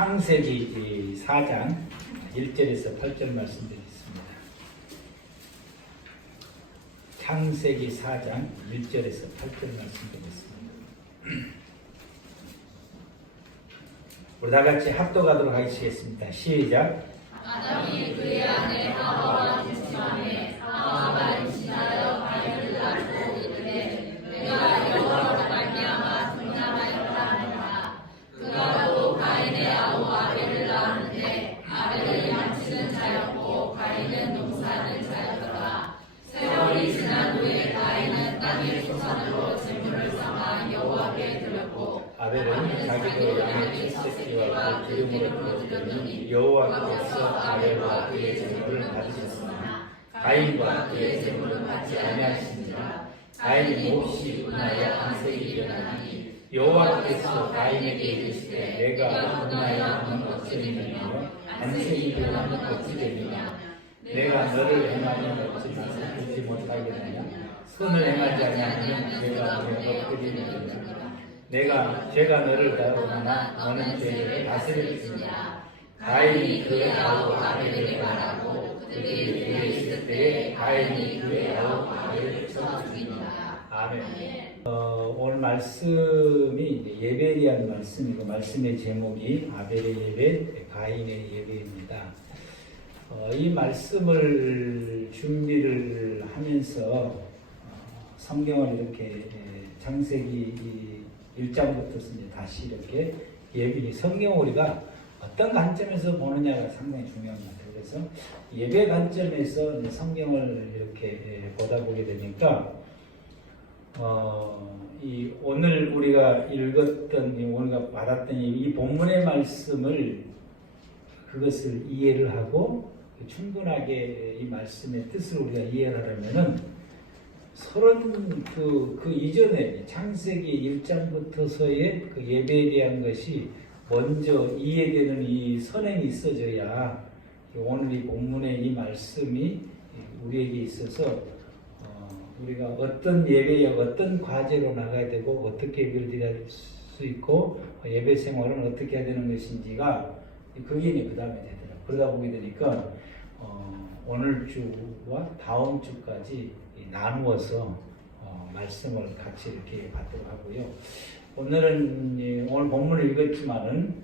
창세기 4장 1절에서 8절 말씀드리겠습니다. 창세기 4장 1절에서 8절 말씀드리겠습니다. 우리 다 같이 합독하도록 하시겠습니다. 시작. 아담이 그의 아내 하와와 동침하매 하와가 임신하여 가인을 낳고 이르되 내가 여호와로 말미암아 동남하였다 하노라. 그가 또 가인의 아우 아벨을 낳았는데 아벨은 양치는 자였고 가인은 농사는 자였더라. 세월이 지난 후에 가인은 땅의 소산으로 제물을 삼아 여호와께 드렸고 아벨은 자기도 양의 칠새끼와 그 기름으로 드렸더니 여호와께서 아벨과 그의 제물을 받으셨으나 가인과 그의 제물은 받지 아니하시니라. 가인이 몹시 분하여 안색이 일어나니 여호와께서 가인에게 이르시되 내가 분하여 하는 어찌되느냐 안색이 일어나는 어찌되느냐 내가 너를 행하면 어찌 맛을 보지 못하겠느냐 선을 행하지 아니하면 내가 너를 엎드리느냐 내가 죄가 너를 다루나 너는 죄를 다스리느니라. 가인이 그의 아우 아벨에게 말하고 그들이 그에 있을 때에 가인이 그의 아우 아벨을 쳐 죽이니라. 아멘. 오늘 말씀이 예배에 대한 말씀이고 말씀의 제목이 아벨의 예배, 가인의 예배입니다. 이 말씀을 준비를 하면서 성경을 이렇게 창세기 1장부터 다시 이렇게 예배, 성경 우리가 어떤 관점에서 보느냐가 상당히 중요합니다. 그래서 예배 관점에서 성경을 이렇게 보다 보게 되니까 오늘 우리가 읽었던, 우리가 받았던 이 본문의 말씀을 그것을 이해를 하고 충분하게 이 말씀의 뜻을 우리가 이해를 하려면은 서론 그 이전에 창세기 1장부터서의 그 예배에 대한 것이 먼저 이해되는 이 선행이 있어져야 오늘 이 본문의 이 말씀이 우리에게 있어서 우리가 어떤 예배에 어떤 과제로 나가야 되고 어떻게 예배를 드릴 수 있고 예배 생활은 어떻게 해야 되는 것인지가 그게 그 다음에 되더라고요. 그러다 보게 되니까 오늘 주와 다음 주까지 나누어서 말씀을 같이 이렇게 받도록 하고요. 오늘은 오늘 본문을 읽었지만은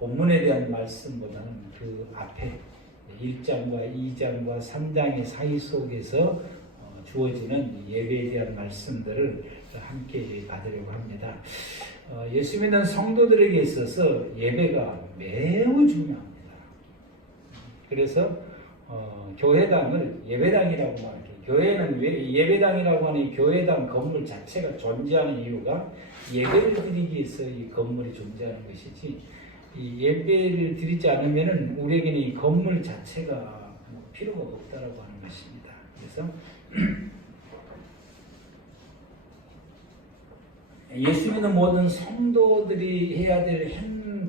본문에 대한 말씀보다는 그 앞에 1장과 2장과 3장의 사이 속에서 주어지는 예배에 대한 말씀들을 함께 받으려고 합니다. 예수 믿는 성도들에게 있어서 예배가 매우 중요합니다. 그래서 교회당을 예배당이라고 말해요. 교회는 예배당이라고 하는 교회당 건물 자체가 존재하는 이유가 예배를 드리기 위해서 이 건물이 존재하는 것이지 이 예배를 드리지 않으면은 우리에게는 이 건물 자체가 필요가 없다라고 하는 것입니다. 그래서 예수 믿는 모든 성도들이 해야 될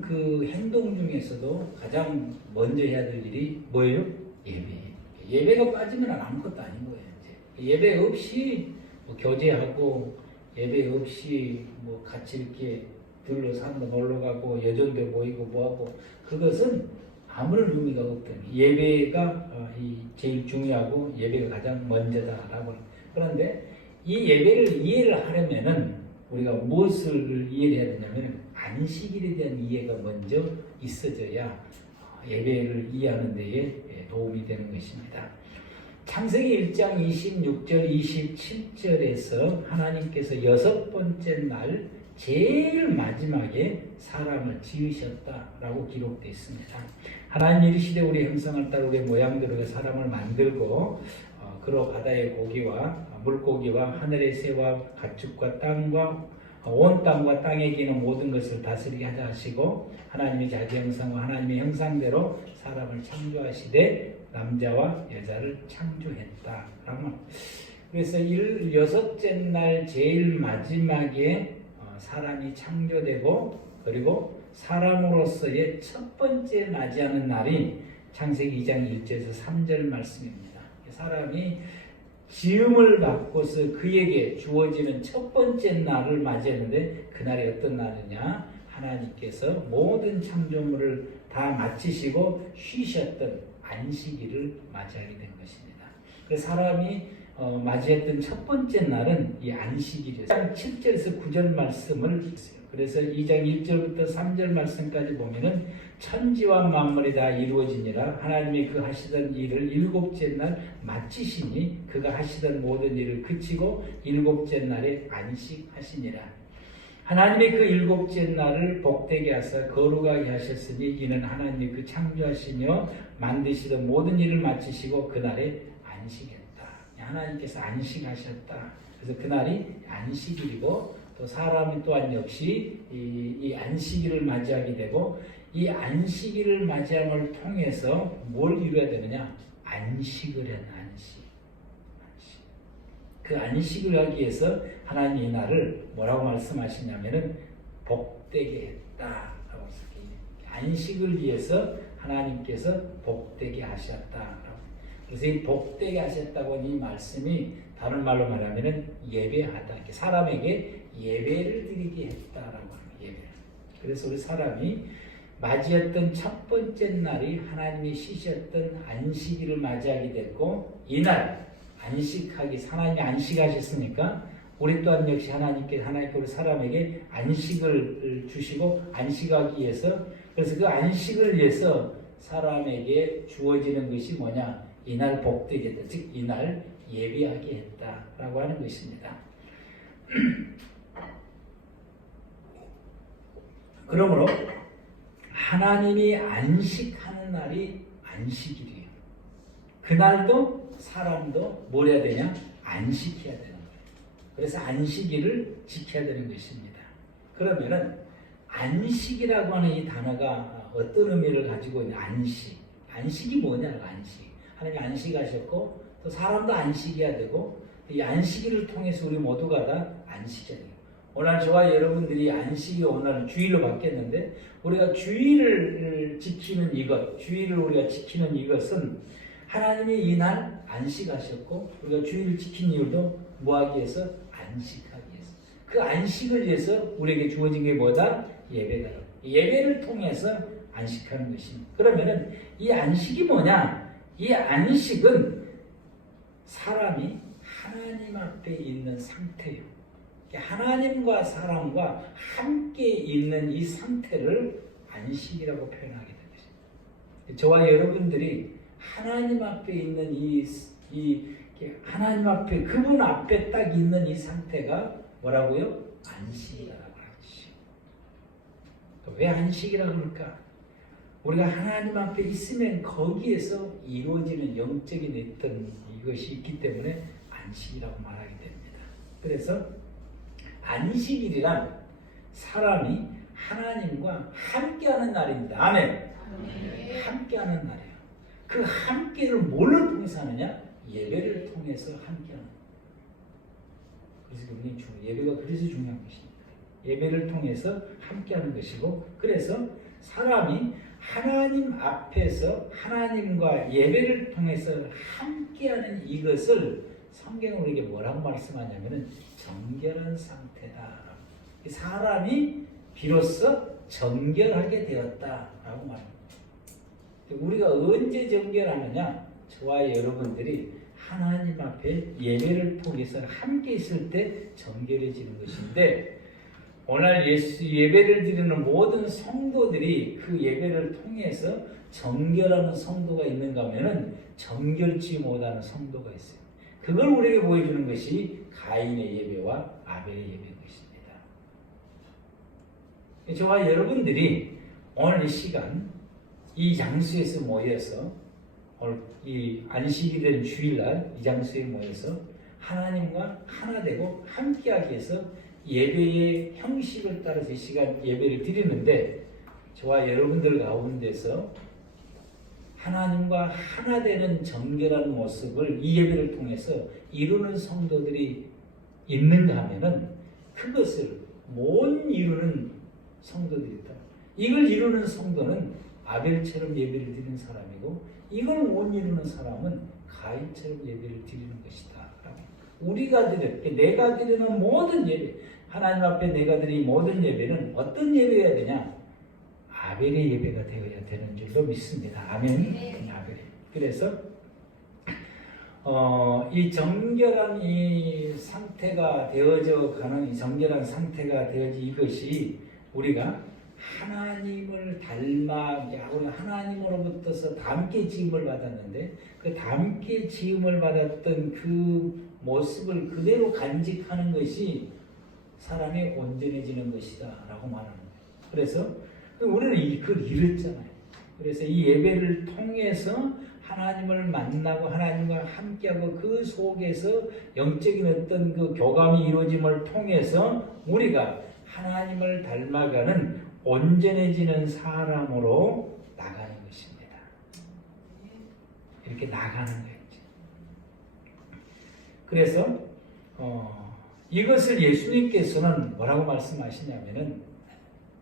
그 행동 중에서도 가장 먼저 해야 될 일이 뭐예요? 예배예요. 예배가 빠지면 아무것도 아닌 거예요. 이제. 예배 없이 뭐 교제하고 예배 없이 뭐 같이 이렇게 둘러싸고 놀러 가고 여전도 보이고 뭐하고 그것은 아무런 의미가 없다는 예배가 제일 중요하고 예배가 가장 먼저다라고. 그런데 이 예배를 이해를 하려면은 우리가 무엇을 이해해야 되냐면 안식일에 대한 이해가 먼저 있어져야 예배를 이해하는 데에 도움이 되는 것입니다. 창세기 1장 26절 27절에서 하나님께서 6번째 날 제일 마지막에 사람을 지으셨다라고 기록되어 있습니다. 하나님 이르시되 우리 형상을 따라 우리 모양대로 사람을 만들고 그로 바다의 고기와 물고기와 하늘의 새와 가축과 땅과 온 땅과 땅에 기는 모든 것을 다스리게 하자 하시고 하나님의 자기 형상과 하나님의 형상대로 사람을 창조하시되 남자와 여자를 창조했다라고. 그래서 6째 날 제일 마지막에 사람이 창조되고 그리고 사람으로서의 첫 번째 맞이하는 날이 창세기 2장 1절에서 3절 말씀입니다. 사람이 지음을 받고서 그에게 주어지는 첫 번째 날을 맞이했는데 그날이 어떤 날이냐? 하나님께서 모든 창조물을 다 마치시고 쉬셨던 안식일을 맞이하게 된 것입니다. 그래서 사람이 맞이했던 첫 번째 날은 이 안식일이었어요. 7절에서 9절 말씀을 했어요. 그래서 2장 1절부터 3절 말씀까지 보면은 천지와 만물이 다 이루어지니라 하나님이 그 하시던 일을 일곱째 날 마치시니 그가 하시던 모든 일을 그치고 일곱째 날에 안식하시니라. 하나님이 그 일곱째 날을 복되게 하사 거룩하게 하셨으니 이는 하나님이 그 창조하시며 만드시던 모든 일을 마치시고 그날에 안식했다. 하나님께서 안식하셨다. 그래서 그날이 안식일이고 또 사람이 또한 역시 이 안식일을 맞이하게 되고 이 안식일을 맞이함을 통해서 뭘 이루어야 되느냐? 안식을 한 안식. 그 안식을 하기 위해서 하나님이 이 날을 뭐라고 말씀하시냐면은 복되게 했다라고 안식을 위해서 하나님께서 복되게 하셨다라고. 그래서 이 복되게 하셨다고 하는 이 말씀이 다른 말로 말하면은 예배하다. 사람에게 예배를 드리게 했다라고 하는 예배. 그래서 우리 사람이 맞이했던 첫 번째 날이 하나님이 쉬셨던 안식일을 맞이하게 됐고 이날 안식하기 하나님이 안식하셨으니까 우리 또한 역시 하나님께 우리 사람에게 안식을 주시고 안식하기 위해서 그래서 그 안식을 위해서 사람에게 주어지는 것이 뭐냐? 이날 복되게 했다. 즉 이날 예배하게 했다라고 하는 것입니다. 그러므로 하나님이 안식하는 날이 안식일이에요. 그날도 사람도 뭘 해야 되냐? 안식해야 되는 거예요. 그래서 안식일을 지켜야 되는 것입니다. 그러면은 안식이라고 하는 이 단어가 어떤 의미를 가지고 있는 안식. 안식이 뭐냐? 안식. 하나님이 안식하셨고 또 사람도 안식해야 되고 이 안식일을 통해서 우리 모두가 다 안식해야 돼요. 오늘 저와 여러분들이 안식이 오늘 주일로 바뀌었는데 우리가 주일을 지키는 이것, 주일을 우리가 지키는 이것은 하나님이 이날 안식하셨고 우리가 주일을 지킨 이유도 뭐하기 위해서? 안식하기 위해서. 그 안식을 위해서 우리에게 주어진 게 뭐다? 예배다. 예배를 통해서 안식하는 것입니다. 그러면은 이 안식이 뭐냐? 이 안식은 사람이 하나님 앞에 있는 상태예요. 하나님과 사람과 함께 있는 이 상태를 안식이라고 표현하게 됩니다. 저와 여러분들이 하나님 앞에 있는 하나님 앞에 그분 앞에 딱 있는 이 상태가 뭐라고요? 안식이라고 하죠. 왜 안식이라고 그럴까? 우리가 하나님 앞에 있으면 거기에서 이루어지는 영적인 어떤 이것이 있기 때문에 안식이라고 말하게 됩니다. 그래서 안식일이란 사람이 하나님과 함께하는 날입니다. 아멘. 함께하는 날이에요. 그 함께를 뭘로 통해서 하느냐? 예배를 통해서 함께하는. 그래서 굉장히 예배가 그래서 중요한 것입니다. 예배를 통해서 함께하는 것이고, 그래서 사람이 하나님 앞에서 하나님과 예배를 통해서 함께하는 이것을 성경은 우리에게 뭐라고 말씀하냐면은 정결한 상태다. 사람이 비로소 정결하게 되었다라고 말합니다. 우리가 언제 정결하느냐? 저와 여러분들이 하나님 앞에 예배를 통해서 함께 있을 때 정결해지는 것인데 오늘 예배를 드리는 모든 성도들이 그 예배를 통해서 정결하는 성도가 있는가 하면은 정결치 못하는 성도가 있어요. 그걸 우리에게 보여주는 것이 가인의 예배와 아벨의 예배인 것입니다. 저와 여러분들이 오늘 이 시간 이 장소에서 모여서 오늘 이 안식이 된 주일날 이 장소에 모여서 하나님과 하나 되고 함께하기 위해서 예배의 형식을 따라서 이 시간 예배를 드리는데 저와 여러분들 가운데서 하나님과 하나 되는 정결한 모습을 이 예배를 통해서 이루는 성도들이 있는가 하면은 그것을 못 이루는 성도들이 있다. 이걸 이루는 성도는 아벨처럼 예배를 드리는 사람이고 이걸 못 이루는 사람은 가인처럼 예배를 드리는 것이다. 우리가 드리는, 내가 드리는 모든 예배, 하나님 앞에 내가 드린 모든 예배는 어떤 예배여야 되냐? 아벨의 예배가 되어야 되는 줄로 믿습니다. 아멘. 아벨. 그래서 이 정결한 이 상태가 되어져 가는 이 정결한 상태가 되어지 이것이 우리가 하나님을 닮아 우리 하나님으로부터서 닮게 지음을 받았는데 그 닮게 지음을 받았던 그 모습을 그대로 간직하는 것이 사람이 온전해지는 것이다라고 말하는 거예요. 그래서 우리는 그걸 잃었잖아요. 그래서 이 예배를 통해서 하나님을 만나고 하나님과 함께하고 그 속에서 영적인 어떤 그 교감이 이루어짐을 통해서 우리가 하나님을 닮아가는 온전해지는 사람으로 나가는 것입니다. 이렇게 나가는 거예요. 그래서 이것을 예수님께서는 뭐라고 말씀하시냐면은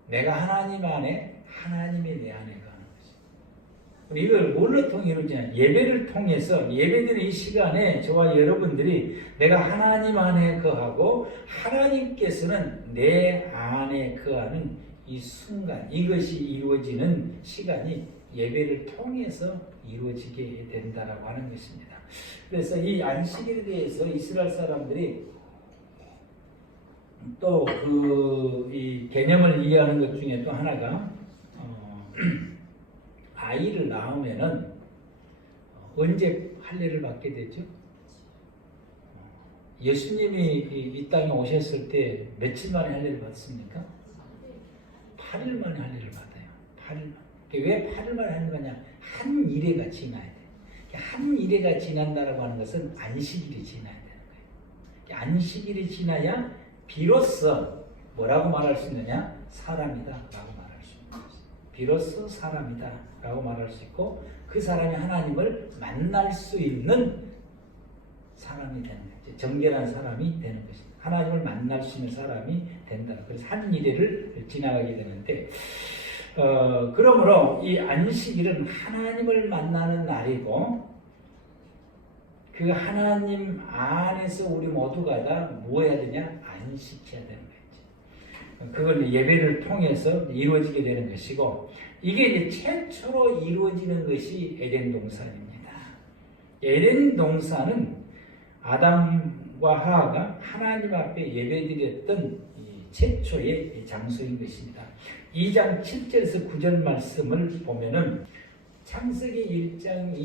내가 하나님 안에 하나님이 내 안에 거하는 것입니다. 이걸 뭘로 통해 이루어지냐? 예배를 통해서 예배드리는 이 시간에 저와 여러분들이 내가 하나님 안에 거하고 하나님께서는 내 안에 거하는 이 순간 이것이 이루어지는 시간이 예배를 통해서 이루어지게 된다라고 하는 것입니다. 그래서 이 안식일에 대해서 이스라엘 사람들이 또 이 개념을 이해하는 것 중에 또 하나가 아이를 낳으면은 언제 할례를 받게 되죠? 예수님이 이 땅에 오셨을 때 며칠 만에 할례를 받습니까? 8일 만에 할례를 받아요. 8일 만에. 왜 8일 만에 하는 거냐? 한 일회가 지나야 돼. 한 일회가 지난다라고 하는 것은 안식일이 지나야 되는 거예요. 안식일이 지나야 비로소 뭐라고 말할 수 있느냐? 사람이다 라고 말할 수 있는 것입니다. 비로소 사람이다 라고 말할 수 있고 그 사람이 하나님을 만날 수 있는 사람이 되는 거죠. 정결한 사람이 되는 것입니다. 하나님을 만날 수 있는 사람이 된다. 그래서 한 일회를 지나가게 되는데 그러므로 이 안식일은 하나님을 만나는 날이고 그 하나님 안에서 우리 모두가 다 뭐 해야 되냐? 안식해야 되는 거지. 그걸 예배를 통해서 이루어지게 되는 것이고 이게 이제 최초로 이루어지는 것이 에덴 동산입니다. 에덴 동산은 아담과 하와가 하나님 앞에 예배드렸던 최초의 장소인 것입니다. 2장 7절에서 9절 말씀을 보면은 창세기 1장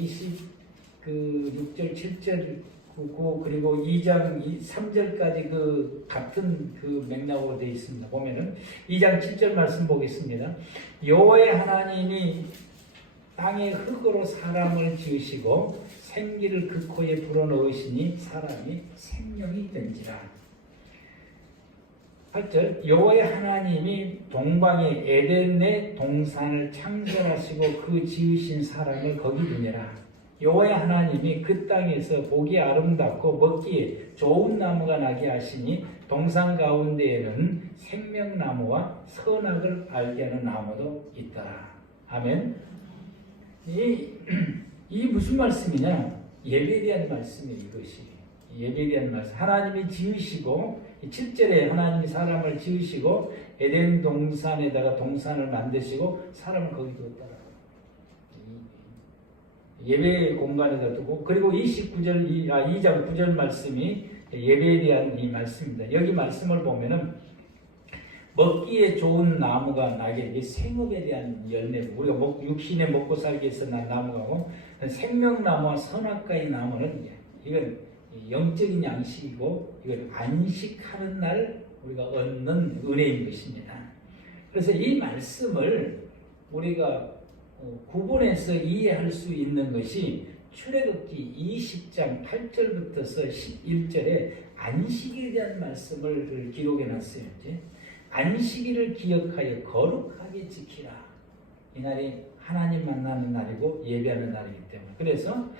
26절 7절 9 그리고 2장 3절까지 그 같은 그 맥락으로 되어 있습니다. 보면은 2장 7절 말씀 보겠습니다. 여호와의 하나님이 땅의 흙으로 사람을 지으시고 생기를 그 코에 불어넣으시니 사람이 생명이 된지라. 8절 여호와의 하나님이 동방의 에덴의 동산을 창설하시고 그 지으신 사람을 거기 두니라. 여호와의 하나님이 그 땅에서 보기 아름답고 먹기에 좋은 나무가 나게 하시니 동산 가운데에는 생명나무와 선악을 알게 하는 나무도 있더라. 아멘. 이 무슨 말씀이냐? 예배에 대한 말씀이에요. 이것이 예배에 대한 말씀. 하나님이 지으시고 7절에 하나님이 사람을 지으시고 에덴 동산에다가 동산을 만드시고 사람을 거기 두었더라. 예배 공간에다 두고 그리고 2장 9절 말씀이 예배에 대한 이 말씀입니다. 여기 말씀을 보면은 먹기에 좋은 나무가 나게 생업에 대한 열매 우리가 육신에 먹고 살기 위해서 난 나무가고 생명나무와 선악과의 나무는 이건 영적인 양식이고 이건 안식하는 날 우리가 얻는 은혜인 것입니다. 그래서 이 말씀을 우리가 구분해서 이해할 수 있는 것이 출애굽기 20장 8절부터서 11절에 안식일에 대한 말씀을 기록해 놨어요. 이제 안식일을 기억하여 거룩하게 지키라. 이 날이 하나님 만나는 날이고 예배하는 날이기 때문에 그래서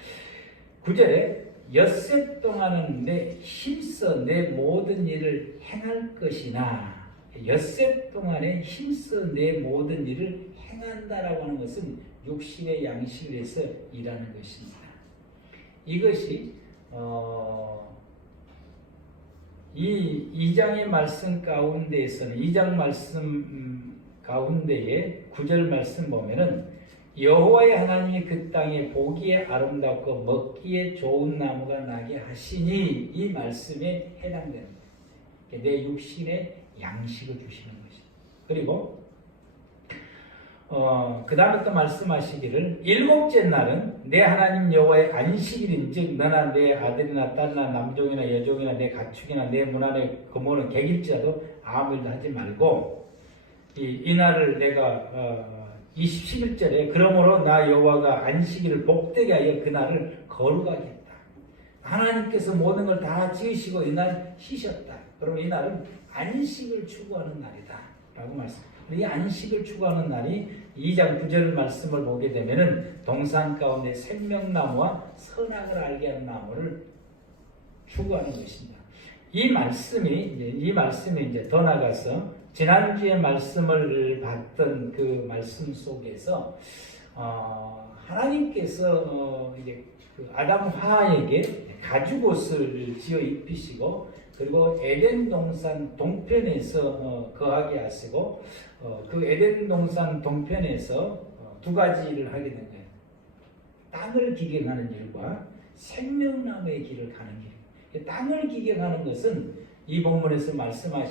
9절에 엿새 동안은 내 힘써 내 모든 일을 행할 것이나 엿새 동안에 힘써 내 모든 일을 행한다라고 하는 것은 육신의 양식에서 일하는 것입니다. 이것이 이 2장의 말씀 가운데에서는 2장 말씀 가운데에 9절 말씀 보면은 여호와의 하나님이 그 땅에 보기에 아름답고 먹기에 좋은 나무가 나게 하시니 이 말씀에 해당되는 거예요. 내 육신의 양식을 주시는 것입니다. 그리고 그 다음에 또 말씀하시기를 일곱째 날은 내 하나님 여호와의 안식일인즉 너나 내 아들이나 딸이나 남종이나 여종이나 내 가축이나 내 문 안에 거모는 객일지라도 아무 일도 하지 말고 이 날을 내가 11절에 그러므로 나 여호와가 안식일을 복되게 하여 그 날을 거룩하겠다. 하나님께서 모든 걸 다 지으시고 이 날 쉬셨다. 그러면 이 날은 안식을 추구하는 날이다 라고 말씀합니다. 이 안식을 추구하는 날이 2장 9절 말씀을 보게 되면은 동산 가운데 생명나무와 선악을 알게 하는 나무를 추구하는 것입니다. 이 말씀이 이제 더 나가서 지난주에 말씀을 봤던 그 말씀 속에서 하나님께서 이제 그 아담 하와에게 가죽옷을 지어 입히시고 그리고 에덴 동산 동편에서 거하게 하시고 그 에덴 동산 동편에서 두 가지를 하게 된 거예요. 땅을 기경하는 일과 생명나무의 길을 가는 길. 땅을 기경하는 것은 이 본문에서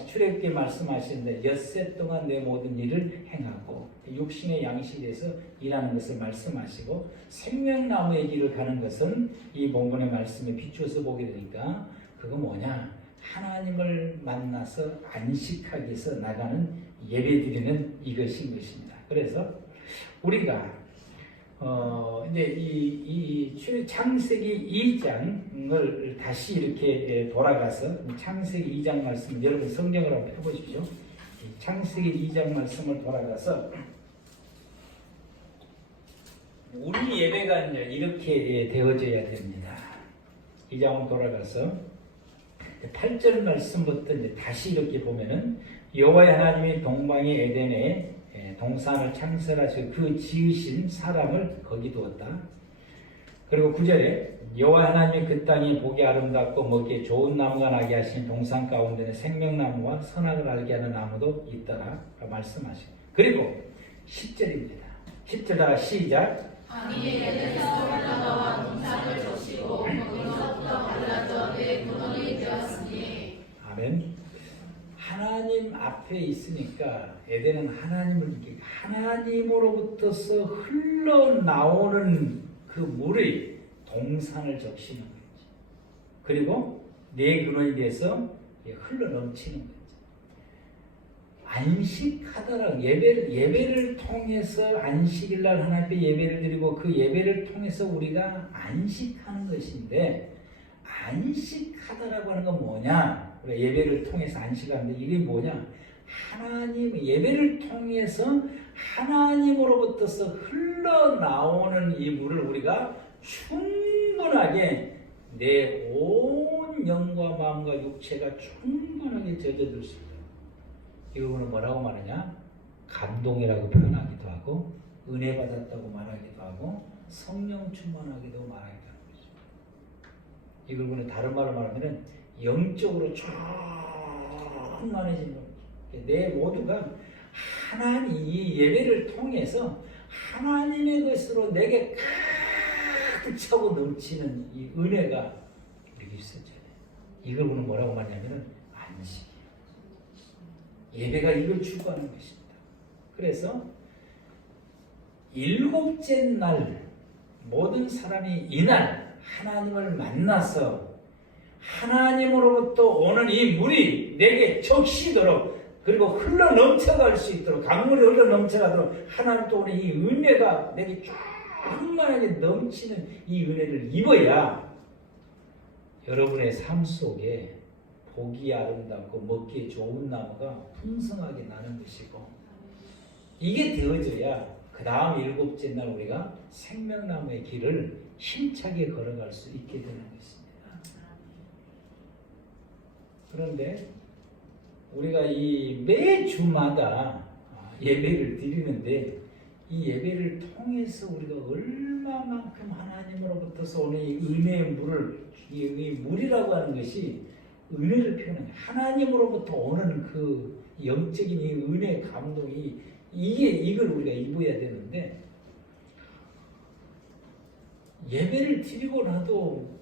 출애굽기에 말씀하시는데 엿새 동안 내 모든 일을 행하고 육신의 양식에서 일하는 것을 말씀하시고 생명나무의 길을 가는 것은 이 본문의 말씀에 비추어서 보게 되니까 그거 뭐냐? 하나님을 만나서 안식하기 위해서 나가는 예배드리는 이것인 것입니다. 그래서 우리가 이제 이 창세기 2장을 다시 이렇게 돌아가서 창세기 2장 말씀 여러분 성경을 한번 펴보십시오. 창세기 2장 말씀을 돌아가서 우리 예배가 이제 이렇게 되어져야 됩니다. 2장으로 돌아가서 8절 말씀부터 이제 다시 이렇게 보면은 여호와의 하나님이 동방의 에덴에 동산을 창설하시고 그 지으신 사람을 거기 두었다. 그리고 9절에 여호와 하나님이 그 땅이 보기 아름답고 먹기에 좋은 나무가 나게 하신 동산 가운데는 생명나무와 선악을 알게 하는 나무도 있더라 말씀하시고 그리고 10절입니다. 10절 다 시작. 아니 에덴에서 올라가와 동산을 적시고 거기서부터 갈라져 내 근원이 되었으니 아멘. 하나님 앞에 있으니까 에덴은 하나님으로부터서 흘러나오는 그 물이 동산을 적시는 거죠. 그리고 내 근원에 대해서 흘러넘치는 거죠. 안식하다라는 예배를 통해서 안식일날 하나님께 예배를 드리고 그 예배를 통해서 우리가 안식하는 것인데 안식하다라고 하는 건 뭐냐? 예배를 통해서 안식하는데 이게 뭐냐? 하나님 예배를 통해서 하나님으로부터서 흘러나오는 이 물을 우리가 충분하게 내 온 영과 마음과 육체가 충분하게 젖어들 수 있다. 이거는 뭐라고 말하냐? 감동이라고 표현하기도 하고 은혜 받았다고 말하기도 하고 성령 충만하기도 말하기도 하는 거죠. 이걸 다른 말로 말하면 영적으로 충만해진 것. 내 모두가 하나님 이 예배를 통해서 하나님의 것으로 내게 가득 차고 넘치는 이 은혜가 우리에게 있어져야 돼. 이걸 우리는 뭐라고 말하냐면 안식이에요. 예배가 이걸 추구하는 것입니다. 그래서 일곱째 날 모든 사람이 이날 하나님을 만나서 하나님으로부터 오는 이 물이 내게 적시도록 그리고 흘러 넘쳐갈 수 있도록 강물이 흘러 넘쳐가도록 하나님도 오는 이 은혜가 내게 충만하게 넘치는 이 은혜를 입어야 여러분의 삶 속에 보기 아름답고 먹기에 좋은 나무가 풍성하게 나는 것이고 이게 되어져야 그 다음 일곱째 날 우리가 생명나무의 길을 힘차게 걸어갈 수 있게 되는 것입니다. 그런데 우리가 이 매주마다 예배를 드리는데 이 예배를 통해서 우리가 얼마만큼 하나님으로부터서 오는 이 은혜의 물을 이 물이라고 하는 것이 은혜를 표현해요. 하나님으로부터 오는 그 영적인 이 은혜 감동이 이걸 우리가 입어야 되는데 예배를 드리고 나도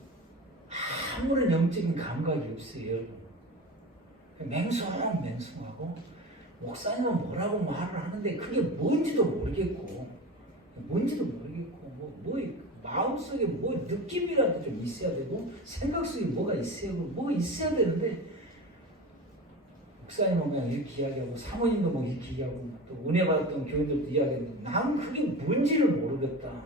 아무런 영적인 감각이 없어요. 맹숭하고 목사님은 뭐라고 말을 하는데 그게 뭔지도 모르겠고 마음속에 뭐 느낌이라도 좀 있어야 되고 생각 속에 뭐가 있어야 되고 뭐 있어야 되는데 목사님은 그냥 이렇게 이야기하고 사모님도 뭐 이렇게 이야기하고 또 은혜 받았던 교인들도 이야기하는데 난 그게 뭔지를 모르겠다.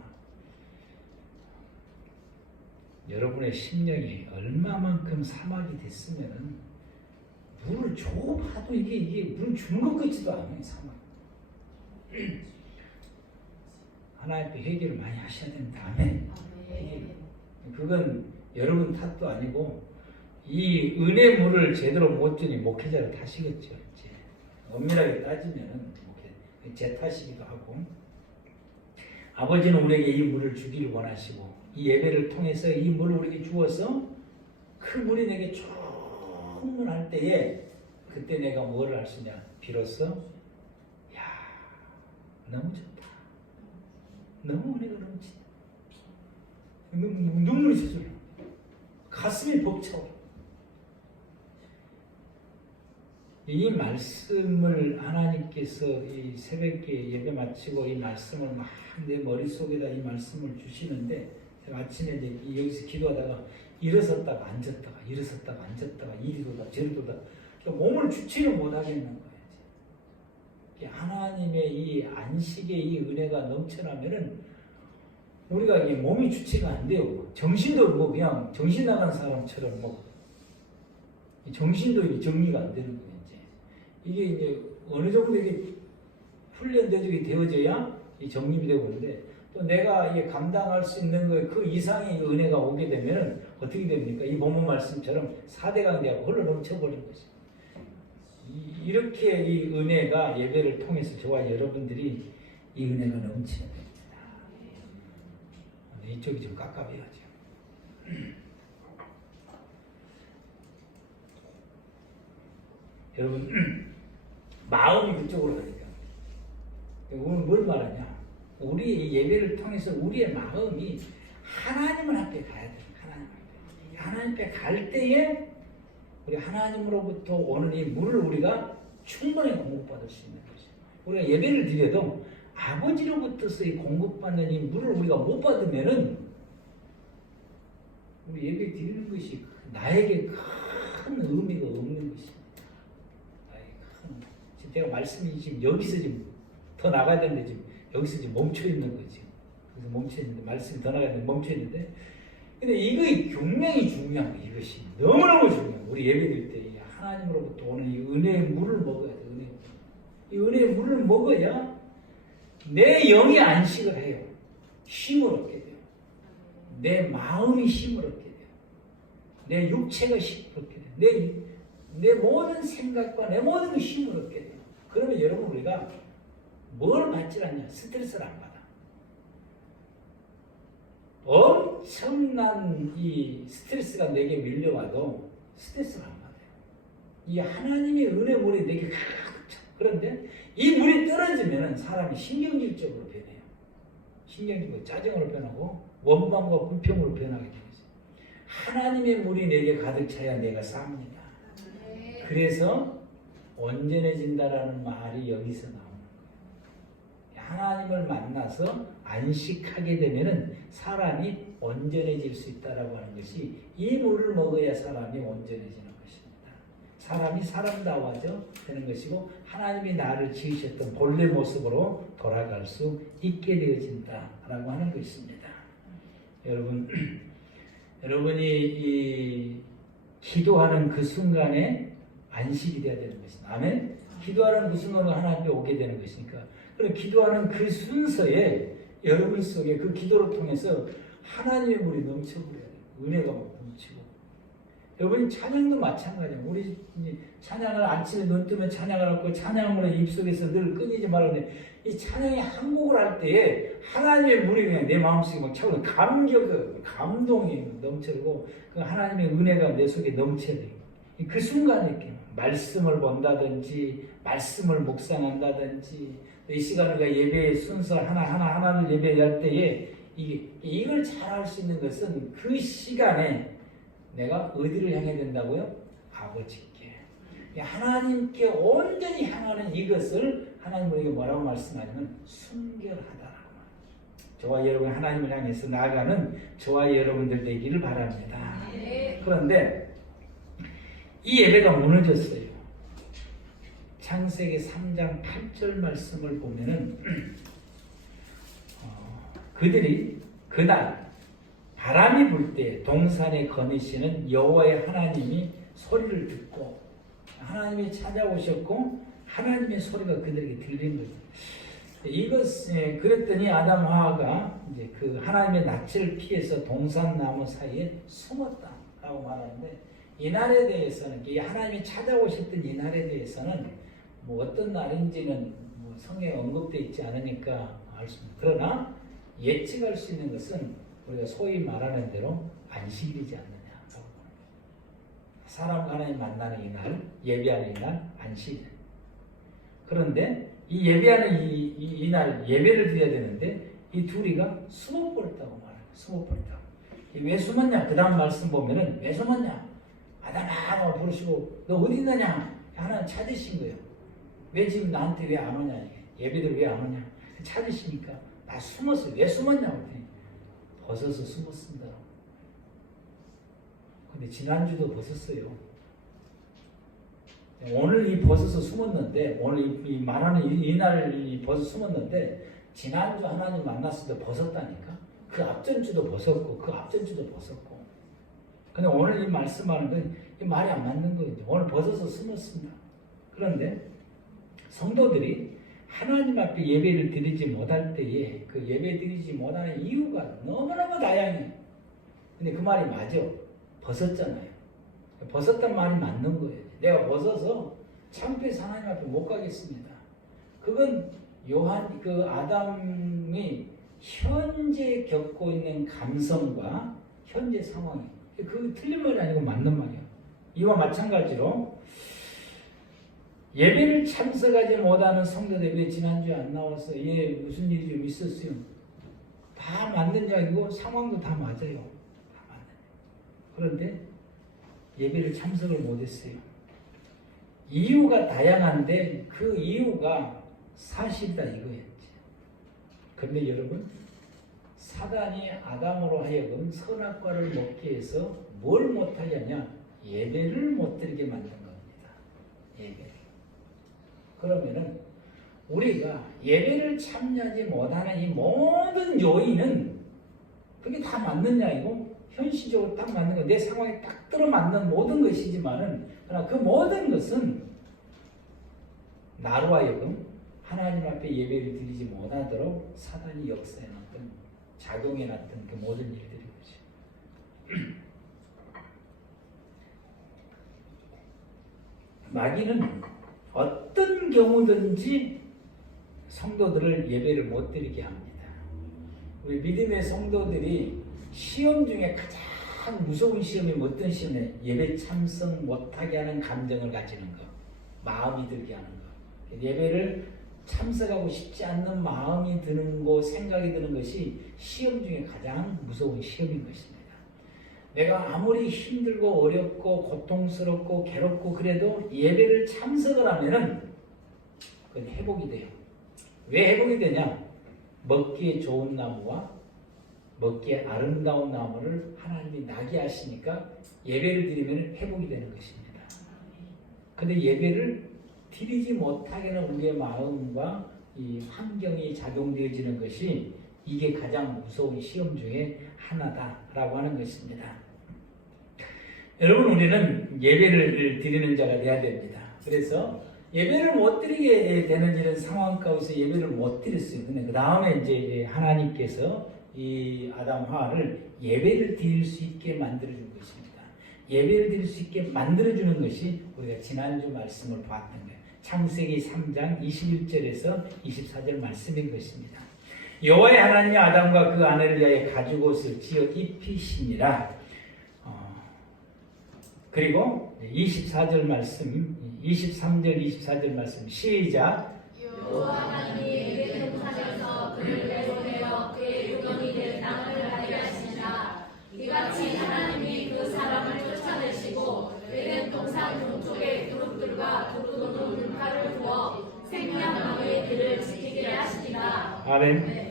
여러분의 심령이 얼마만큼 사막이 됐으면은 물을 줘봐도 이게 물을 주는 것 같지도 않아요. 사막. 하나님 앞에 회개를 많이 하셔야 됩니다. 아멘. 그건 여러분 탓도 아니고 이 은혜 물을 제대로 못 주니 목회자를 탓이겠죠. 이제 엄밀하게 따지면 제 탓이기도 하고 아버지는 우리에게 이 물을 주기를 원하시고 이 예배를 통해서 이 물을 우리에게 주어서 그 물이 내게 충분할 때에 그때 내가 뭘 할 수 있냐 비로소 야 너무 좋다. 너무 은혜가 넘친다. 눈물이 젖어요. 가슴이 벅차오. 이 말씀을 하나님께서 이 새벽에 예배 마치고 이 말씀을 막 내 머릿속에다 이 말씀을 주시는데 제가 아침에 이제 여기서 기도하다가 일어섰다가 앉았다가 일어섰다가 앉았다가 이리도다 저리도다 몸을 주체를 못하겠는 거예요. 하나님의 이 안식의 이 은혜가 넘쳐나면은 우리가 이게 몸이 주체가 안 돼요. 정신도 뭐 그냥 정신 나간 사람처럼 뭐 정신도 이게 정리가 안 되는 거예요. 이게 이제 어느 정도 이게 훈련되게 되어져야 이 정립이 되고 있는데 또 내가 이게 감당할 수 있는 거에 그 이상의 은혜가 오게 되면 어떻게 됩니까? 이 본문 말씀처럼 4대 강대가 홀로 넘쳐버리는 거죠. 이렇게 이 은혜가 예배를 통해서 저와 여러분들이 이 은혜가 넘쳐야 됩니다. 이쪽이 좀 깝깝해야죠. 여러분 마음이 그쪽으로 가니까 오늘 뭘 말하냐? 우리의 예배를 통해서 우리의 마음이 하나님 앞에 가야 돼요. 하나님 앞에 갈 때에 우리 하나님으로부터 오는 이 물을 우리가 충분히 공급받을 수 있는 것이죠. 우리가 예배를 드려도 아버지로부터서 이 공급받는 이 물을 우리가 못 받으면은 우리 예배 드리는 것이 나에게 큰 의미가 없는 것입니다. 지금 제가 말씀이 지금 여기서 지금 더 나가야 되는데 지금 여기서 지금 멈춰 있는 거지. 그래서 멈춰 있는데 말씀이 더 나가야 되는데 멈춰 있는데. 근데 이거 굉장히 중요한 거 이것이 너무너무 중요한 거. 우리 예배드릴 때 하나님으로부터 오는 이 은혜의 물을 먹어야 돼. 이 은혜의 물을 먹어야 내 영이 안식을 해요. 힘을 얻게 돼요. 내 마음이 힘을 얻게 돼요. 내 육체가 힘을 얻게 돼요. 내 모든 생각과 내 모든 힘을 얻게 돼요. 그러면 여러분 우리가 뭘 받지 않냐? 스트레스를 안 받아. 엄청난 이 스트레스가 내게 밀려와도 스트레스를 안 받아요. 이 하나님의 은혜 물이 내게 가득 차. 그런데 이 물이 떨어지면 사람이 신경질적으로 변해요. 신경질적으로 짜증으로 변하고 원망과 불평으로 변하게 되죠. 하나님의 물이 내게 가득 차야 내가 삽니다. 그래서 온전해진다라는 말이 여기서 나옵니다. 하나님을 만나서 안식하게 되면은 사람이 온전해질 수 있다라고 하는 것이 이 물을 먹어야 사람이 온전해지는 것입니다. 사람이 사람다워져 되는 것이고 하나님이 나를 지으셨던 본래 모습으로 돌아갈 수 있게 되어진다라고 하는 것입니다. 여러분이 이 기도하는 그 순간에 안식이 되어야 되는 것입니다. 아멘. 기도하는 그 순간으로 하나님 앞에 오게 되는 것이니까. 그럼 기도하는 그 순서에 여러분 속에 그 기도를 통해서 하나님의 물이 넘쳐버려야 돼요. 은혜가 넘치고. 여러분 찬양도 마찬가지예요. 우리 찬양을 아침에 눈 뜨면 찬양을 하고 찬양으로 입속에서 늘 끊이지 말았는데 이 찬양이 한 곡을 할 때에 하나님의 물이 그냥 내 마음속에 막 차오르는 감동이 넘쳐르고 그 하나님의 은혜가 내 속에 넘쳐야 돼요. 그 순간에 이렇게 말씀을 본다든지 말씀을 묵상한다든지 이 시간 우리가 예배의 순서 하나를 예배할 때에 이걸 잘 할 수 있는 것은 그 시간에 내가 어디를 향해야 된다고요? 아버지께. 하나님께 온전히 향하는 이것을 하나님 우리에게 뭐라고 말씀하냐면 순결하다라고. 저와 여러분 하나님을 향해서 나아가는 저와 여러분들 되기를 바랍니다. 그런데 이 예배가 무너졌어요. 창세기 3장 8절 말씀을 보면은 그들이 그날 바람이 불 때 동산에 거니시는 여호와의 하나님이 소리를 듣고 하나님이 찾아오셨고 하나님의 소리가 그들에게 들린 거죠. 그랬더니 아담 하와가 이제 그 하나님의 낯을 피해서 동산나무 사이에 숨었다라고 말하는데 이날에 대해서는 하나님이 찾아오셨던 이날에 대해서는 뭐 어떤 날인지는 뭐 성경에 언급되어 있지 않으니까 알 수 없습니다. 그러나 예측할 수 있는 것은 우리가 소위 말하는 대로 안식일이지 않느냐라고 합니다. 사람과 하나님 만나는 이날, 예배하는 이날, 안식일. 그런데 이 예배하는 이날 예배를 드려야 되는데 이 둘이가 숨어버렸다고 말해요. 숨어버렸다고. 왜 숨었냐? 그 다음 말씀 보면은 왜 숨었냐? 아담아 부르시고 너 어디 있느냐? 하나님 찾으신 거예요. 왜 지금 나한테 왜 안 오냐? 예배들 왜 안 오냐? 찾으시니까 나 숨었어요. 왜 숨었냐고. 벗어서 숨었습니다. 근데 지난주도 벗었어요. 오늘 이 벗어서 숨었는데 오늘 이 말하는 이날을 벗어 숨었는데 지난주 하나님 만났을 때 벗었다니까. 그 앞전주도 벗었고 그 앞전주도 벗었고. 근데 오늘 이 말씀하는 건 이 말이 안 맞는 거예요. 오늘 벗어서 숨었습니다. 그런데 성도들이 하나님 앞에 예배를 드리지 못할 때에 그 예배 드리지 못하는 이유가 너무너무 다양해요. 근데 그 말이 맞아. 벗었잖아요. 벗었단 말이 맞는 거예요. 내가 벗어서 창피해서 하나님 앞에 못 가겠습니다. 그건 아담이 현재 겪고 있는 감성과 현재 상황이에요. 그 틀린 말이 아니고 맞는 말이에요. 이와 마찬가지로 예배를 참석하지 못하는 성도들 왜 지난주에 안 나와서 무슨 일이 좀 있었어요. 다 맞는 이야기고 상황도 다 맞아요. 다 맞아요. 그런데 예배를 참석을 못했어요. 이유가 다양한데 그 이유가 사실이다 이거였지. 그런데 여러분 사단이 아담으로 하여금 선악과를 먹게 해서 뭘 못하냐냐 예배를 못 드리게 만든 겁니다. 예배를. 그러면은 우리가 예배를 참여하지 못하는 이 모든 요인은 그게 다 맞는 이야기고 현실적으로 딱 맞는 거, 내 상황에 딱 들어맞는 모든 것이지만은 그러나 그 모든 것은 나로 하여금 하나님 앞에 예배를 드리지 못하도록 사단이 역사해놨던 작용해놨던 그 모든 일들이 거죠. 마귀는 어떤 경우든지 성도들을 예배를 못 드리게 합니다. 우리 믿음의 성도들이 시험 중에 가장 무서운 시험이 어떤 시험이에요? 예배 참석 못하게 하는 감정을 가지는 것, 마음이 들게 하는 것. 예배를 참석하고 싶지 않는 마음이 드는 것, 생각이 드는 것이 시험 중에 가장 무서운 시험인 것입니다. 내가 아무리 힘들고 어렵고 고통스럽고 괴롭고 그래도 예배를 참석을 하면은 그건 회복이 돼요. 왜 회복이 되냐? 먹기에 좋은 나무와 먹기에 아름다운 나무를 하나님이 나게 하시니까 예배를 드리면 회복이 되는 것입니다. 근데 예배를 드리지 못하게 하는 우리의 마음과 이 환경이 작용되어지는 것이 이게 가장 무서운 시험 중에 하나다라고 하는 것입니다. 여러분 우리는 예배를 드리는 자가 되어야 됩니다. 그래서 예배를 못 드리게 되는 이런 상황 가운데서 예배를 못 드렸어요. 근데 그 다음에 이제 하나님께서 이 아담 하와를 예배를 드릴 수 있게 만들어준 것입니다. 예배를 드릴 수 있게 만들어주는 것이 우리가 지난주 말씀을 봤던 거예요. 창세기 3장 21절에서 24절 말씀인 것입니다. 여호와의 하나님이 아담과 그 아내를 위하여 가죽옷을 지어 입히시니라. 그 그리고 24절 말씀, 23절, 24절 말씀 시작. 여호와 하나님이 에덴 동산에서 그를 내보내어 그의 유견이 될 땅을 하게 하시니라. 이같이 하나님이 그 사람을 쫓아내시고 에덴 동산 동쪽에 그룹들과 두루두루 물가를 부어 생명나무의 길을 지키게 하시니라. 아멘.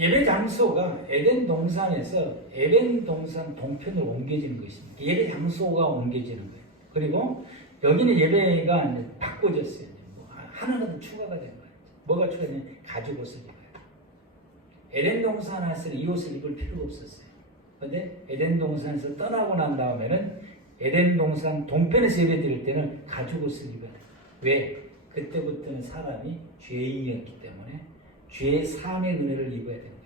예배 장소가 에덴 동산에서 에덴 동산 동편으로 옮겨지는 것입니다. 예배 장소가 옮겨지는 거예요. 그리고 여기는 예배가 이제 바꿔졌어요. 하나가 더 추가가 된 거예요. 뭐가 추가되냐면 가죽 옷을 입어요. 에덴 동산에서는 이 옷을 입을 필요가 없었어요. 그런데 에덴 동산에서 떠나고 난 다음에는 에덴 동산 동편에서 예배 드릴 때는 가죽 옷을 입어야 돼요. 왜? 그때부터는 사람이 죄인이었기 때문에 죄의 사함의 은혜를 입어야 되는 것입니다.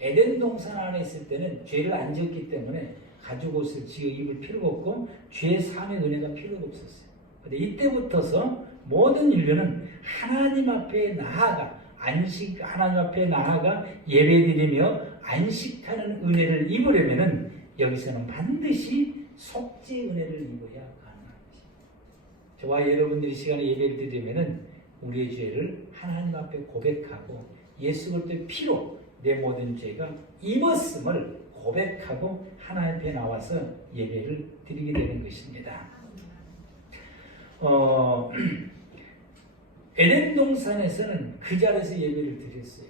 에덴 동산 안에 있을 때는 죄를 안 지었기 때문에 가죽 옷을 지어 입을 필요가 없고 죄의 사함의 은혜가 필요가 없었어요. 그런데 이때부터서 모든 인류는 하나님 앞에 나아가 하나님 앞에 나아가 예배드리며 안식하는 은혜를 입으려면은 여기서는 반드시 속죄 은혜를 입어야 가능한 것입니다. 저와 여러분들이 시간에 예배를 드리면은 우리의 죄를 하나님 앞에 고백하고 예수 그리스도의 피로 내 모든 죄가 입었음을 고백하고 하나님 앞에 나와서 예배를 드리게 되는 것입니다. 에덴 동산에서는 그 자리에서 예배를 드렸어요.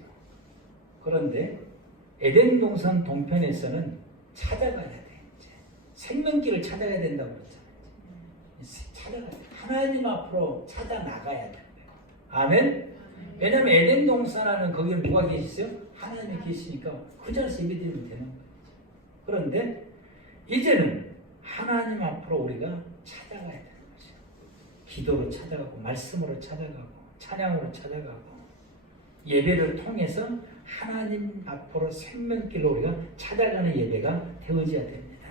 그런데 에덴 동산 동편에서는 찾아가야 돼. 이제 생명길을 찾아야 된다고 했잖아요. 찾아가야 돼. 하나님 앞으로 찾아 나가야 돼. 아멘. 왜냐하면 에덴 동산하는 거기에 누가 계시어요? 하나님이 계시니까 그 자리에서 예배드리면 되는 거예요. 그런데 이제는 하나님 앞으로 우리가 찾아가야 되는 것이에요. 기도로 찾아가고 말씀으로 찾아가고 찬양으로 찾아가고 예배를 통해서 하나님 앞으로 생명길로 우리가 찾아가는 예배가 되어져야 됩니다.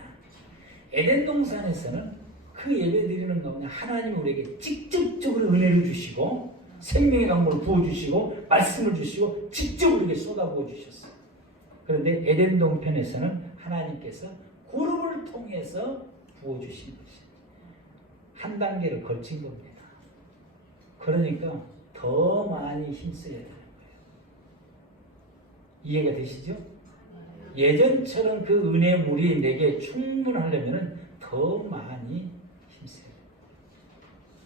에덴 동산에서는 그 예배 드리는 가운데 하나님이 우리에게 직접적으로 은혜를 주시고 생명의 강물을 부어주시고 말씀을 주시고 직접 우리에게 쏟아부어 주셨어요. 그런데 에덴 동편에서는 하나님께서 구름을 통해서 부어주신 것이에요. 한 단계를 거친 겁니다. 그러니까 더 많이 힘써야 되는 거예요. 이해가 되시죠? 예전처럼 그 은혜의 물이 내게 충분하려면 더 많이 힘써야 돼요.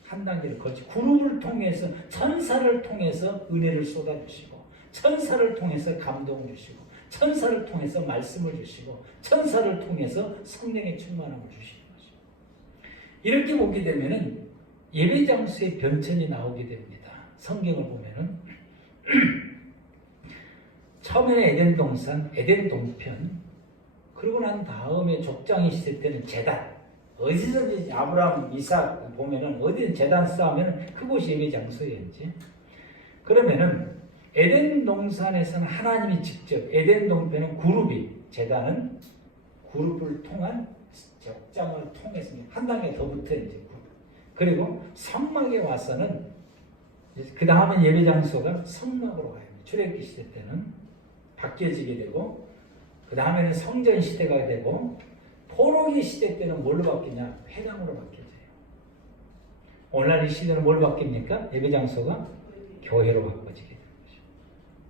한 단계를 거치 구름을 통해서 천사를 통해서 은혜를 쏟아주시고 천사를 통해서 감동을 주시고 천사를 통해서 말씀을 주시고 천사를 통해서 성령의 충만함을 주시는 거죠. 이렇게 보게 되면은 예배 장소의 변천이 나오게 됩니다. 성경을 보면은 처음에는 에덴 동산, 에덴 동편, 그러고 난 다음에 족장이 있을 때는 제단, 어디서든지 아브라함, 이삭 보면은 어디든 제단 쌓으면 그곳이 예배 장소예요. 이제 그러면은 에덴 동산에서는 하나님이 직접, 에덴 동편은 그룹이, 제단은 그룹을 통한 족장을 통해서 한 단계 더 붙어 이제 그룹. 그리고 성막에 와서는 그 다음은 예배 장소가 성막으로 가요. 출애굽기 시대 때는 바뀌어지게 되고 그 다음에는 성전 시대가 되고 포로기 시대 때는 뭘로 바뀌냐? 회당으로 바뀌어져요. 오늘날 이 시대는 뭘로 바뀝니까? 예배 장소가 교회로 바꿔지게 되는 거죠.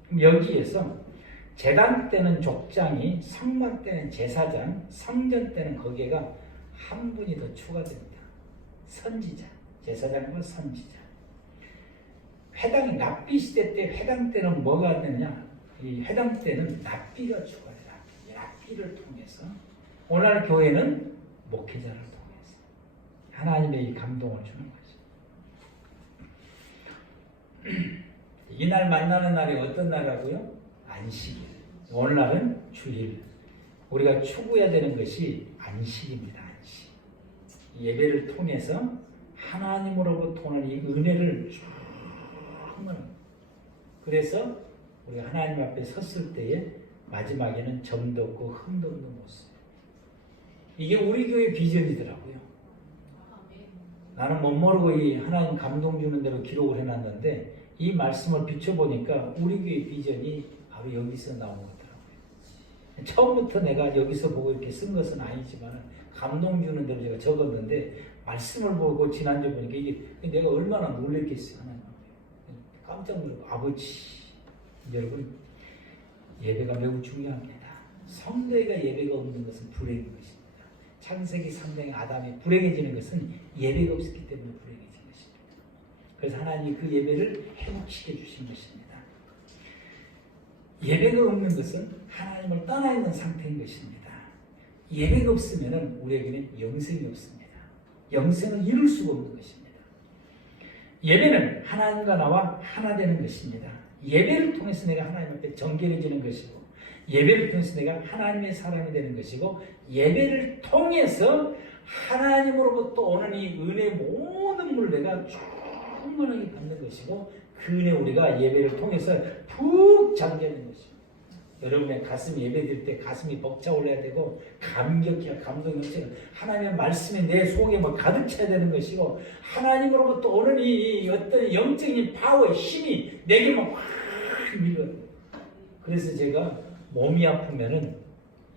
그럼 여기에서 제단 때는 족장이, 성막 때는 제사장, 성전 때는 거기에가 한 분이 더 추가됩니다. 선지자, 제사장과 선지자. 회당이 납비 시대 때 회당 때는 뭐가 되느냐? 이 회당 때는 납비가 추가돼요. 납비를 통해서 오늘날 교회는 목회자를 통해서 하나님의 이 감동을 주는 거죠. 이날 만나는 날이 어떤 날이라고요? 안식일. 오늘날은 주일. 우리가 추구해야 되는 것이 안식입니다. 안식. 예배를 통해서 하나님으로부터 오는 이 은혜를 그래서 우리가 하나님 앞에 섰을 때에 마지막에는 점도 없고 흠도 없는 모습. 이게 우리 교회 비전이더라고요. 나는 못 모르고 이 하나님 감동 주는 대로 기록을 해놨는데 이 말씀을 비춰보니까 우리 교회 비전이 바로 여기서 나온 거더라고요. 처음부터 내가 여기서 보고 이렇게 쓴 것은 아니지만 감동 주는 대로 제가 적었는데 말씀을 보고 지난주 보니까 이게 내가 얼마나 놀랬겠어요. 하나님 깜짝 놀라고 아버지 여러분 예배가 매우 중요합니다. 성도가 예배가 없는 것은 불행인 것입니다. 창세기 3장의 아담이 불행해지는 것은 예배가 없었기 때문에 불행해진 것입니다. 그래서 하나님이 그 예배를 회복시켜 주신 것입니다. 예배가 없는 것은 하나님을 떠나 있는 상태인 것입니다. 예배가 없으면 우리에게는 영생이 없습니다. 영생을 이룰 수가 없는 것입니다. 예배는 하나님과 나와 하나 되는 것입니다. 예배를 통해서 내가 하나님 앞에 정결해지는 것이고 예배를 통해서 내가 하나님의 사람이 되는 것이고 예배를 통해서 하나님으로부터 오는 이 은혜의 모든 물 내가 충분하게 받는 것이고 그 은혜 우리가 예배를 통해서 푹 잠기는 것입니다. 여러분의 가슴이 예배드릴 때 가슴이 벅차올라야 되고 감격해야 감동이 넘치고 하나님의 말씀이 내 속에 막 가득 차야 되는 것이고 하나님으로부터 오는 이 어떤 영적인 파워의 힘이 내게 막 확 밀어요. 그래서 제가 몸이 아프면은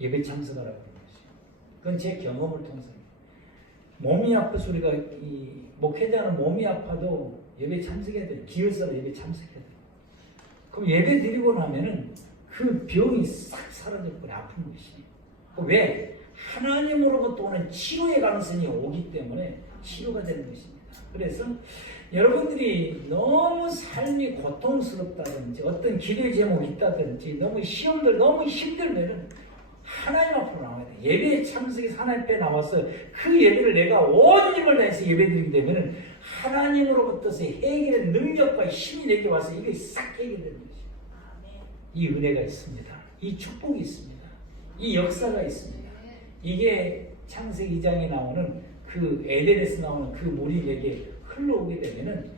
예배 참석하라고 하는 것이에요. 그건 제 경험을 통해서 몸이 아파서 우리가 이 목회자는 몸이 아파도 예배 참석해야 돼요. 기어서도 예배 참석해야 돼요. 그럼 예배 드리고 나면은 그 병이 싹 사라져버려 아픈 것이. 왜? 하나님으로부터 오는 치료의 가능성이 오기 때문에 치료가 되는 것입니다. 그래서 여러분들이 너무 삶이 고통스럽다든지 어떤 기도의 제목이 있다든지 너무 시험들 너무 힘들면은 하나님 앞으로 나와야 돼. 예배에 참석해서 하나님 앞에 나와서 그 예배를 내가 온 힘을 다해서 예배드리게 되면은 하나님으로부터서 해결의 능력과 힘이 내게 와서 이게 싹 해결되는 것입니다. 이 은혜가 있습니다. 이 축복이 있습니다. 이 역사가 있습니다. 이게 창세기 2장에 나오는 그 에덴에서 나오는 그 물이 내게 흘러오게 되면은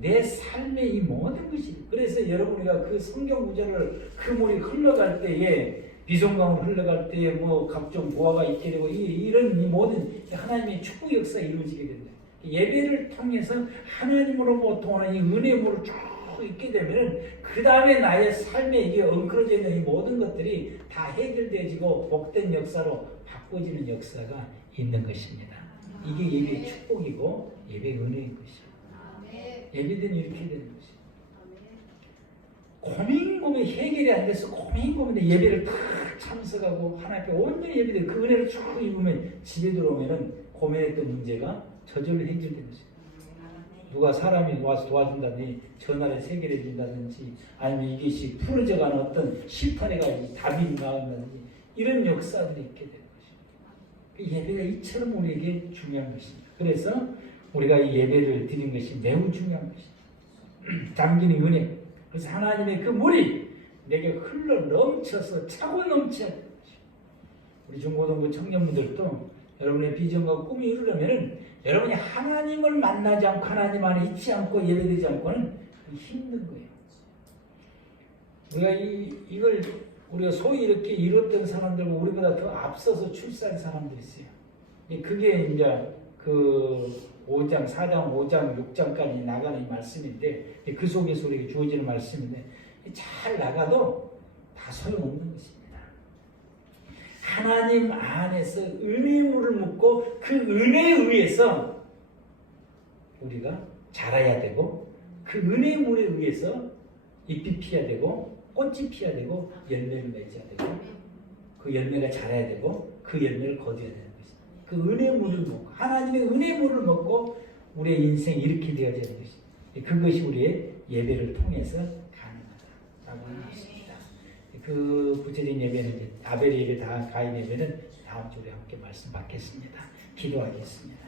내 삶의 이 모든 것이 그래서 여러분이가 그 성경 구절을 그 물이 흘러갈 때에 비송강을 흘러갈 때에 뭐 각종 보화가 있게 되고 이런 이 모든 하나님의 축복 역사가 이루어지게 된다. 예배를 통해서 하나님으로부터 오는 이 은혜의 물을 쭉 있게 되면은 그 다음에 나의 삶에 이게 엉클어져 있는 이 모든 것들이 다 해결되어지고 복된 역사로 바꿔지는 역사가 있는 것입니다. 이게 예배의 축복이고 예배의 은혜인 것이죠. 예배는 이렇게 되는 것이죠. 고민 해결이 안 돼서 고민에 예배를 다 참석하고 하나님께 온전히 예배를 그 은혜를 쭉 입으면 집에 들어오면은 고민했던 문제가 저절로 해결되는 것이죠. 누가 사람이 와서 도와준다든지 전화를 해결해 준다든지 아니면 이것이 풀어져가는 어떤 실타래가 답이 나온다든지 이런 역사들이 있게 되는 것입니다. 예배가 이처럼 우리에게 중요한 것입니다. 그래서 우리가 이 예배를 드리는 것이 매우 중요한 것입니다. 잠기는 은혜. 그래서 하나님의 그 물이 내게 흘러 넘쳐서 차고 넘쳐야 되는 것입니다. 우리 중고등부 청년분들도 여러분의 비전과 꿈이 이루려면은 여러분이 하나님을 만나지 않고 하나님 안에 있지 않고 예배되지 않고는 힘든 거예요. 우리가 이걸 우리가 소위 이렇게 이뤘던 사람들과 우리보다 더 앞서서 출세한 사람들이 있어요. 그게 이제 그 5장, 4장, 5장, 6장까지 나가는 이 말씀인데 그 속에서 우리에게 주어지는 말씀인데 잘 나가도 다 소용없는 것입니다. 하나님 안에서 은혜의 물을 묻고 그 은혜에 의해서 우리가 자라야 되고 그 은혜의 물에 의해서 잎이 피어야 되고 꽃이 피어야 되고 열매를 맺어야 되고 그 열매가 자라야 되고 그 열매를 거둬야 되는 것입니다. 그 은혜의 물을 먹고 하나님의 은혜의 물을 먹고 우리의 인생이 이렇게 되어야 되는 것입니다. 그것이 우리의 예배를 통해서 가능하다라고 하는 것입니다. 그 구체적인 예배는 이제 아벨 예배, 가인 예배는 다음 주에 함께 말씀 받겠습니다. 기도하겠습니다.